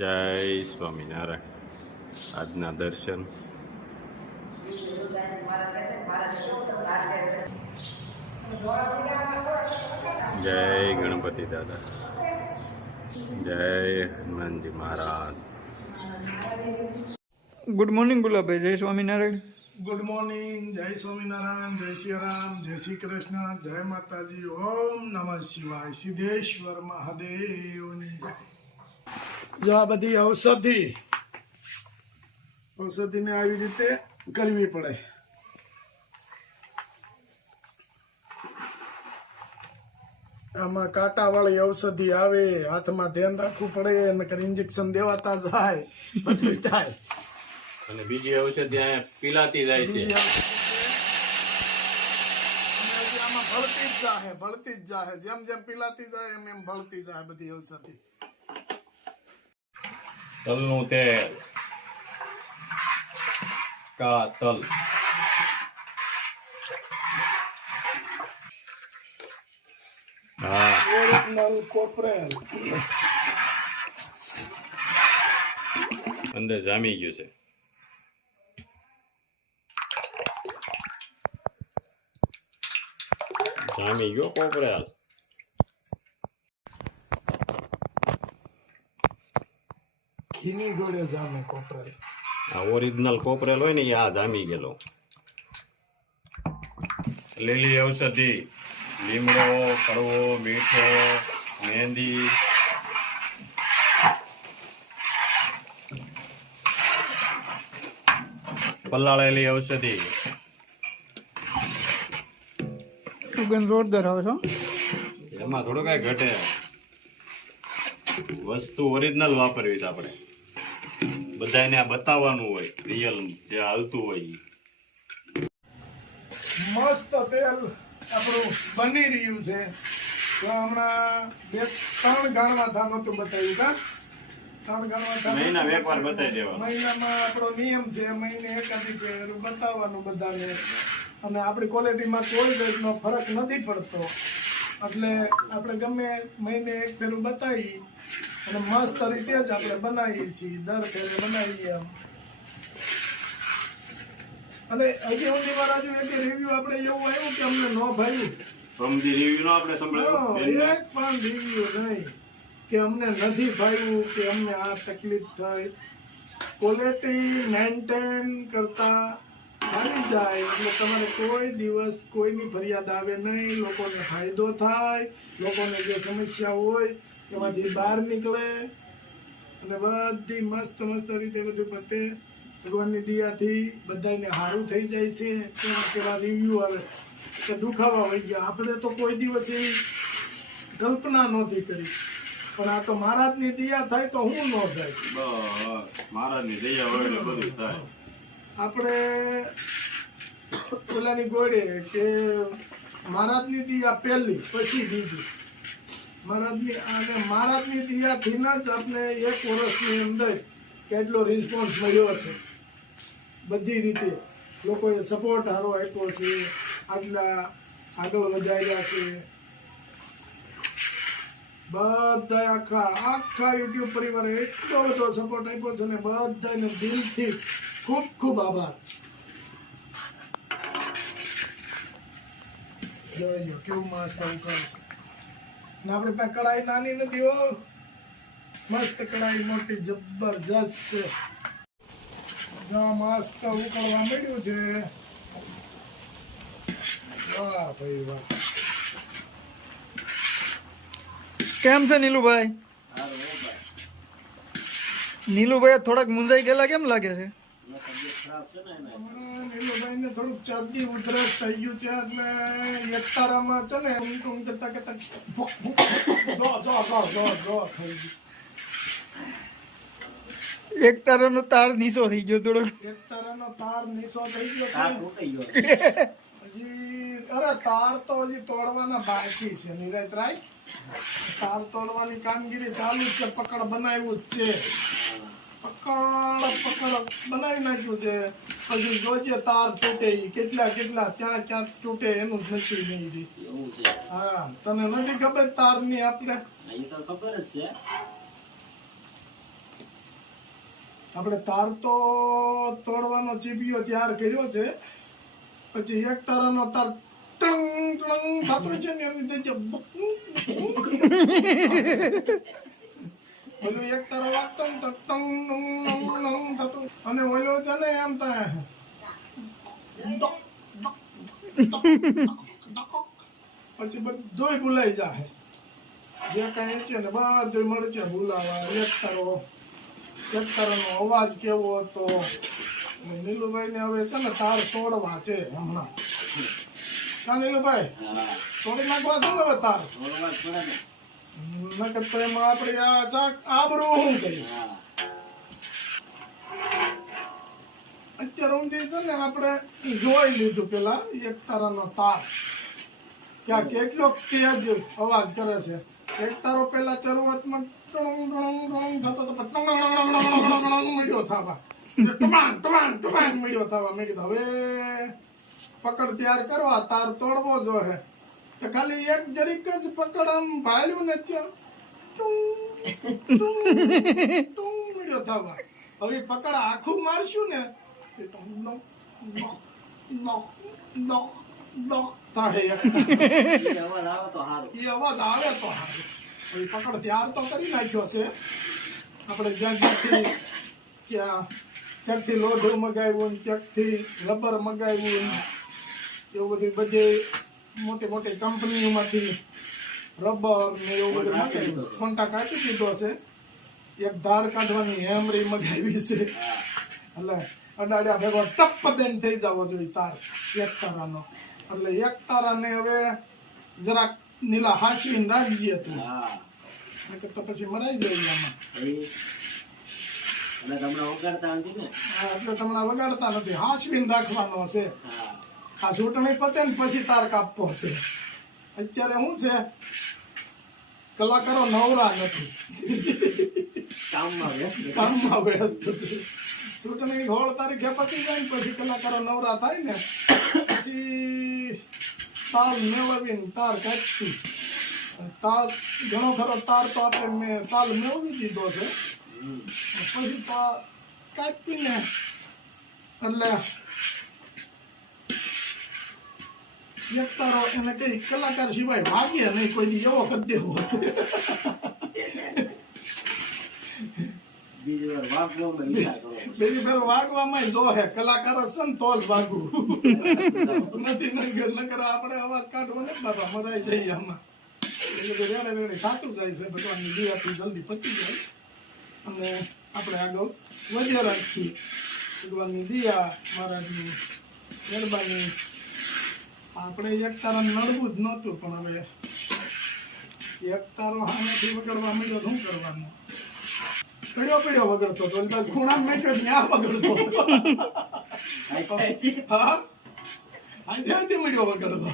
જય સ્વામિનારાયણ આજના દર્શન જય ગણપતિ દાદા જય હનુમાનજી મહારાજ ગુડ મોર્નિંગ ગુલાબભાઈ જય સ્વામિનારાયણ ગુડ મોર્નિંગ જય સ્વામિનારાયણ જય શ્રી રામ જય શ્રી કૃષ્ણ જય માતાજી ઓમ નમઃ શિવાય સિદ્ધેશ્વર મહાદેવની જય જો આ બધી ઔષધિને આવી રીતે કરવી પડે આમાં કાંટાવાળી ઔષધિ આવે હાથમાં ધ્યાન રાખવું પડે નકર ઇન્જેક્શન દેવાતા જાય બધું થાય અને બીજી ઔષધિ અહીંયા પીલાતી જાય છે ભળતી જ જાહે જેમ જેમ પીલાતી જાય એમ એમ ભળતી જાય બધી ઔષધિ તલનું તેલ કા તલ હા ઓરિજિનલ કોપરેલ અંદર જામી ગયું છે જામી ગયો કોપરેલ ઘીની ગોળે જામે કોપરેલ આ ઓરિજિનલ કોપરેલ હોય ને એ આ જામી ગયેલો લીલી ઔષધિ લીમડો કડવો મીઠો મહેંદી પલાળેલી ઔષધિ સુગંધ જોરદાર આવે છે એમાં થોડું કઈ ઘટે વસ્તુ ઓરિજિનલ વાપરવી છે આપણે બધાને આ બતાવવાનું હોય રિયલ જે હાલતું હોય ઈ. મસ્ત તેલ આપણું બની રહ્યું છે તો હમણાં 2-3 ગાણમાં ધાન નતું બતાવ્યું કા 3 ગાણમાં ધાન મહિના એક વાર બતાવી દેવાનું મહિનામાં આપણો નિયમ છે મહિને એકાદી ફેર બતાવવાનું બધાને અને આપણી ક્વોલિટીમાં કોઈ જાતનો ફરક નથી પડતો એટલે આપણે ગમે મહિને એક ફેરું બતાવી અને મસ્ત રીતે જ આપણે બનાવીએ છીએ દર ફેરે બનાવીએ આમ અને હજી સુધી મારા જો એક રિવ્યુ આપણે એવું આવ્યું કે અમને ન ભાવ્યું સમજી રિવ્યુ નો આપણે સંભળાયો એક પણ રિવ્યુ નહીં કે અમને નથી ભાવ્યું કે અમને આ તકલીફ થઈ ક્વોલિટી મેન્ટેન કરતા આવી જાય એટલે તમારે કોઈ દિવસ કોઈની ફરિયાદ આવે નહીં લોકોને ફાયદો થાય લોકોને જે સમસ્યા હોય એમાંથી બહાર નીકળે અને બધી મસ્ત રીતે બધું પતે ભગવાનની દયાથી બધાને સારું થઈ જાય છે કેવા રિવ્યુ આવે કે દુખાવા વહી ગયા આપણે તો કોઈ દિવસ એવી કલ્પના નહોતી કરી પણ આ તો મહારાજની દયા થાય તો હું ન જાય મહારાજની દયા હોય એટલે બધું થાય આપણે પેલાની ગોળે કે મહારાજની દયા પહેલી પછી બીજી મહારાજની દયાથી જ આપણે 1 વર્ષની અંદર કેટલો રિસ્પોન્સ મળ્યો હશે બધી રીતે લોકોએ સપોર્ટ સારો આપ્યો છે આટલા આગળ વધાર્યા છે બધા આખા યુટ્યુબ પરિવારે એટલો બધો સપોર્ટ આપ્યો છે ને બધાને દિલથી ખૂબ ખૂબ આભાર જોઈ લો કેવું મસ્ત ઉકાળશે ને આપણે પાસે કડાઈ નાની નથી હો મસ્ત કડાઈ મોટી જબરજસ્ત છે જો મસ્ત ઉકળવા મળ્યું છે વાહ ભાઈ વાહ કેમ છે નીલુભાઈ નીલુભાઈ થોડાક મુંજાઈ ગયેલા કેમ લાગે છે નીલુભાઈને થોડુંક ચરબી ઉધરસ થઈ ગયું છે એટલે એક તારામાં છે ને ઊંઘ કરતા કરતા થઈ ગયું એક તારાનો તાર નીસો થઈ ગયો થોડો એક તારાનો તાર નીસો થઈ ગયો છે હજી અરે તાર તો હજી તોડવાના બાકી છે નિરાત રાય તાર તોડવાની કામગીરી ચાલુ જ છે પકડ બનાવ્યું જ છે પકડ બનાવી નાખ્યું છે પછી જોજે તાર તૂટે કેટલા ક્યાં તૂટે એનું જ નથી નહીં હા તને નથી ખબર તાર ની આપણે ખબર જ છે આપણે તાર તો તોડવાનો ચીપિયો તૈયાર કર્યો છે, પછી એક તારાનો તાર ટંગ ટંગ થતો છે ને એની નીચે ઓલું એક તારો વાગતો ને તો ટંગ ટંગ ટંગ થતું, અને ઓલો છે ને એમ થાય પછી બધુંય ભૂલાઈ જાય, જે કઈ છે ને બધું મળશે ભૂલાવા. એક તારાનો અવાજ કેવો હતો. નીલુભાઈ ને હવે છે ને તાર તોડવા છે હમણાં. હા નીલુભાઈ, તોડી નાખવા છે ને હવે તાર, નકર તો એમાં આપણે આ શાક આબરૂ શું કરી. અત્યારે ઊંધી છે ને આપણે જોઈ લીધું પેલા એક તારાનો તાર ક્યાં કેટલો તેજ અવાજ કરે છે. એક તારો પેલા શરૂઆતમાં ટણું ટણું ટણું થતો તો મળ્યો થવા, ટુમાન ટુમાન ટુમાન મળ્યો થવા. મેં કીધું હવે પકડ તૈયાર કરવા, તાર તોડવો જોઈએ. તો ખાલી એક જરીક જ પકડ આમ ભાળ્યું ને ત્યાં ટું મળ્યો થવા. હવે પકડ આખું મારશું ને થાય, એ અવાજ આવે તો હારું. પકડ તૈયાર તો કરી નાખ્યો છે આપણે, જ્યાં ક્યાંકથી લોઢું મગાવ્યું, ક્યાંકથી રબર મગાવ્યું, એવું બધું બધી મોટી મોટી કંપનીઓમાંથી રબર ને એવું બધું મગાવ્યું. કોન્ટ્રાક્ટ આપી દીધો છે. એક ધાર કાઢવાની હેમરી મગાવી છે, એટલે અડાડ્યા ભેગો ટપ દેન થઈ જવો જોઈએ તાર એક તારાનો. એટલે એક તારાને હવે જરાક નીલા હાંસવીને રાખજે તું, તો પછી મરાઈ જાય આમાં. એટલે તમને વગાડતા નથી, હાંસવીને રાખવાનો છે. આ ચૂંટણી પતે ને પછી તાર કાપવો છે. અત્યારે શું છે, કલાકારો નવરા નથી, કામમાં વ્યસ્ત છે. ચૂંટણી 16 તારીખે પતી જાય ને પછી કલાકારો નવરા થાય ને પછી તાલ મેળવીને તાર કાપી. તાર ઘણો ખરો તાર તો આપણે મેં તાલ મેળવી દીધો છે, પછી તાર કાપીને એટલે એક તારો એને કઈ કલાકાર સિવાય ભાગે નહીં કોઈ દી, એવો કરી દેવો છે. બીજી ફેર વાગવામાં જો હે કલાકાર હશે ને તો જ વાગવું નથી, નકર આપણે અવાજ કાઢવો ને બાબા મરાઈ જઈએ આમાં. એટલે રેડે રેડે થતું જાય છે. ભગવાનની દયાથી જલ્દી પતી જાય અને આપણે આગળ વધ્યા રાખીએ. ભગવાનની દયા, મહારાજની મહેરબાની. આપણે એક તારા નડવું જ નહોતું, પણ હવે એક તારો હામેથી વગડવા મળ્યો, શું કરવાનું? પડ્યો વગડતો તો ખૂણામાં મેટ્યો ત્યાં વગડતો. હા, આજે મળ્યો વગડતો.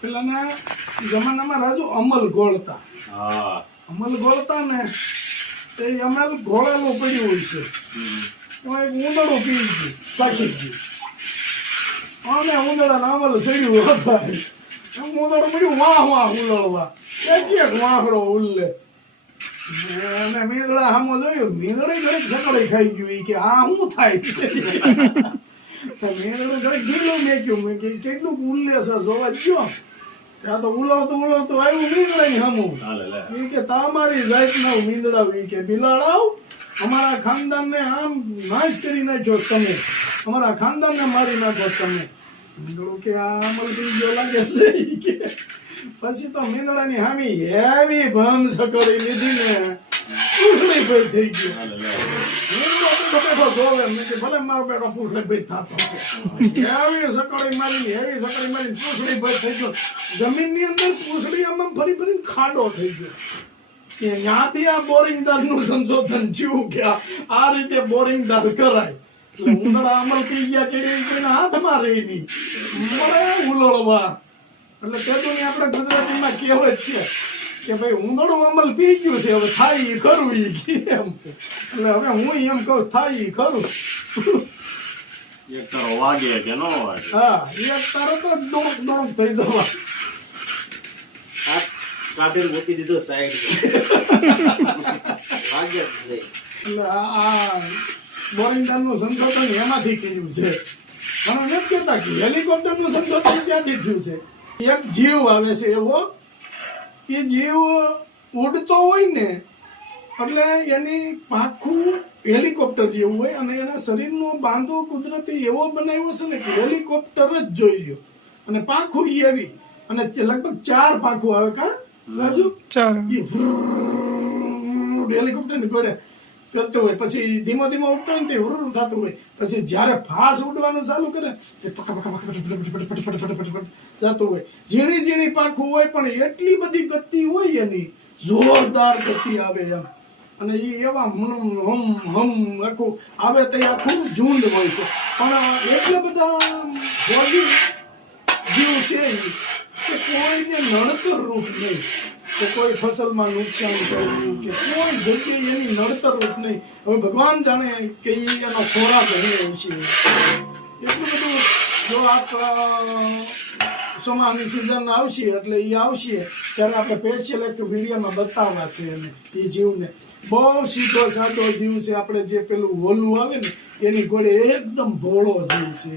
પેલાના જમાનામાં રાજુ અમલ ગોળતા, અમલ ગોળતા ને તે અમલ ગોળેલું પડ્યું હોય છે, એમાં એક ઊંદડું પી ગયું, સાખી ગયું. અને ઉંદડા અમલ સડ્યું ભાઈ, ઉંદડું મળ્યું વાહ ઉલળવા, એક વાહડો ઉલ્લે. અને મીંદડા સામો જોયું, મીંદડી ઘડીક સકડી ખાઈ ગયું. કે આ શું થાય છે? મીંદડું ઘડીક ગીલું મેક્યું, મેં કે કેટલું ઉલ્લે છે જોવા ગયો. ત્યાં તો ઉલળતું આવ્યું મીંદડા ની સામું. એ કે તમારી જાત ના મીંદડા, કે બિલાડાવ અમારા ખાનદાન ને આમ નાશ કરી નાખ્યો તમે, અમારા ખાનદાન ને મારી નાખો તમે. મીંદડું કે આ અમલ થઈ ગયો લાગે છે. પછી તો મીંદડા ની હામી એવી ભમ સકડી લીધી ને પૂછડી ભાઈ થઈ ગયો. બેઠો જોવે, ભલે મારો બેટો પૂછડી ભાઈ થતો, એવી સકડી મારી પૂછડી ભાઈ થઈ ગયો. જમીન ની અંદર પૂછડી આમ ફરી ફરી ખાડો થઈ ગયો. ત્યાંથી આ બોરિંગદાર નું સંશોધન થયું કે આ રીતે બોરિંગદાર કરાય. ઉંદડા અમલ પી ગયા, કેડી કોઈના હાથમાં રહી નહીં, મળે ઉલળવા. એટલે તેની આપણે ગુજરાતીમાં કહેવત છે કે ભાઈ ઉંદડું અમલ પી ગયું છે, હવે થાય ઈ ખરું ઈ એમ. એટલે હવે હું એમ કહું થાય ઈ ખરું. એક તારો વાગે કે ન વાગે? હા, એક તારો તો ડોક ડોક થઈ જવા. કાઢીને મૂકી દીધો સાઈડ વાગે એટલે આ બોરિંગનું સંશોધન એમાંથી કર્યું છે. મને નથી કહેતા કે હેલિકોપ્ટરનું સંશોધન ક્યાંથી થયું છે. એક જીવ આવે છે એવો, એ જીવ ઉડતો હોય ને એટલે એની પાંખું હેલિકોપ્ટર જેવું હોય અને એના શરીરનો બાંધો કુદરતી એવો બનાવ્યો છે ને કે હેલિકોપ્ટર જ જોઈ લ્યો. અને પાંખું ઈ એવી, અને લગભગ 4 પાંખું આવે કા રાજુ, ચાલો હેલિકોપ્ટર ની ઘોડે કરતો હોય, પછી ધીમો ધીમો ઉડતો હોય ને તે હુરર થતું હોય, પછી જ્યારે ફાસ ઉડવાનું ચાલુ કરે તે પકા પકા પકા ફટફટ જતું હોય. ઝીણી ઝીણી પાંખું હોય પણ એટલી બધી ગતિ હોય એની, જોરદાર ગતિ આવે એમ. અને એ એવા હમ આખું આવે તે આખું ઝુંડ હોય છે. પણ એટલા બધા ફોજી જીવ છે કે કોઈને નડતર રૂપ નહીં, કે કોઈ ફસલમાં નુકસાન કરવું કે કોઈ જગ્યાએ એની નડતર રૂપ નહીં. હવે ભગવાન જાણે કે એનો ખોરાક રહે છે એટલું બધું. જો આ ચોમાસાની સિઝન આવશે એટલે એ આવશે ત્યારે આપણે સ્પેશિયલ એક વિડીયોમાં બતાવવા છે એને. એ જીવને બહુ સીધો સાદો જીવ છે. આપણે જે પેલું હોલું આવે ને એની ઘોડે એકદમ ભોળો જીવ છે.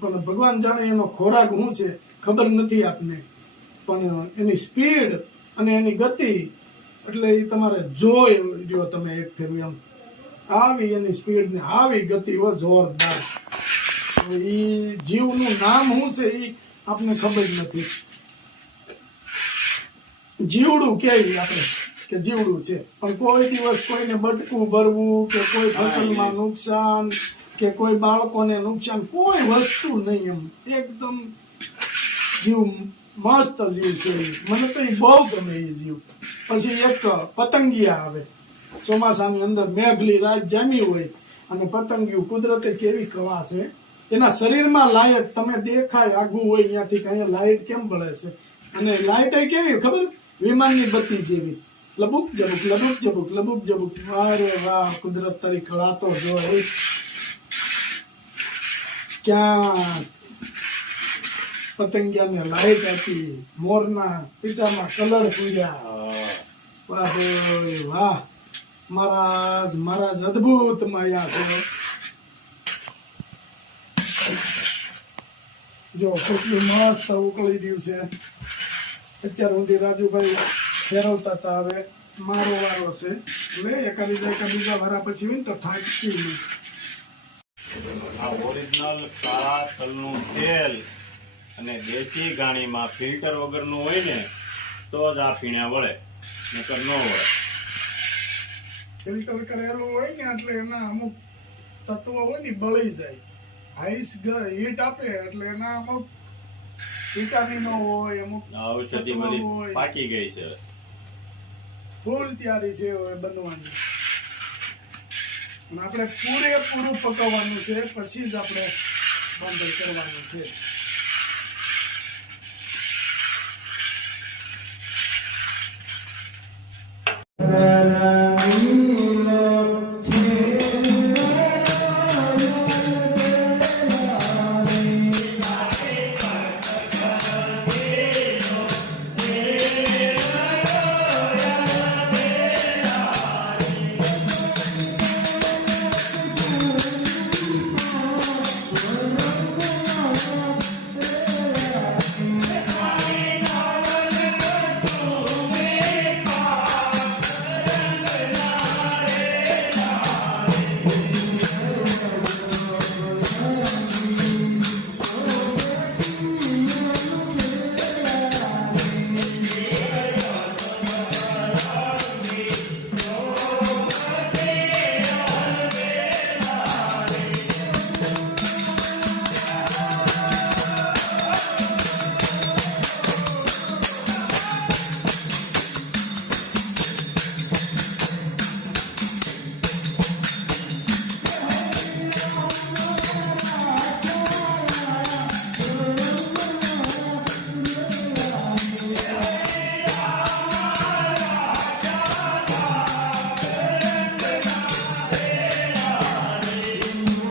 પણ ભગવાન જાણે એનો ખોરાક શું છે ખબર નથી આપને, પણ એની સ્પીડ અને એની ગતિ એટલે એ તમારે જોઈ લ્યો તમે એક ફેરું એમ. આવી એની સ્પીડ ને આવી ગતિ હોય જોરદાર. એ જીવનું નામ શું છે એ આપને ખબર જ નથી. જીવડું કહેવાય આપણે કે જીવડું છે, પણ કોઈ દિવસ કોઈને બટકું ભરવું કે કોઈ ફસલમાં નુકસાન કે કોઈ બાળકોને નુકસાન કોઈ વસ્તુ નહીં. એમ એકદમ જીવ મસ્ત જીવ છે. મને તો એ બહુ ગમે એ જીવ. પછી એક પતંગિયા આવે ચોમાસાની અંદર, મેઘલી રાત જામી હોય અને પતંગિયું કુદરતે કેવી કવા છે. એના શરીરમાં લાઇટ તમે દેખાય આગું હોય ત્યાંથી કે અહીંયા લાઇટ કેમ બળે છે. અને લાઇટ એ કેવી ખબર, વિમાનની બત્તી જેવી, લબુક જબુક લબુક જબુક લબુક જબુક. અરે વાહ, કુદરત તારી કળા તો જો. ક્યાં પતંગિયાને લાઈટ આપી, મોરના પીછામાં કલર પૂર્યા. વાહ વાહ, મહારાજ મહારાજ અદ્ભુત માયા છે. જો કેટલું મસ્ત ઉકળી રહ્યું છે. અત્યાર સુધી રાજુભાઈ ફેરવતા હતા, હવે મારો વારો છે. એટલે એકાબીજા વારા પછી હોય ને તો થાકતી નહીં. આ ઓરિજિનલ કાળા તલનું તેલ અને દેશી ગાણીમાં ફિલ્ટર વગરનું હોય ને તો જ આ પીણ્યા વળે, નકર ન વળે. ફિલ્ટર કરેલું હોય ને એટલે એના અમુક તત્વો હોય ને બળી જાય. આઈસ હીટ આપે એટલે એના અમુક વિટામિનો હોય, અમુક ઔષધિ બધી પાકી ગઈ છે. ફૂલ તૈયારી છે હવે બનવાની. અને આપણે પૂરેપૂરું પકાવવાનું છે, પછી જ આપણે બંધ કરવાનું છે.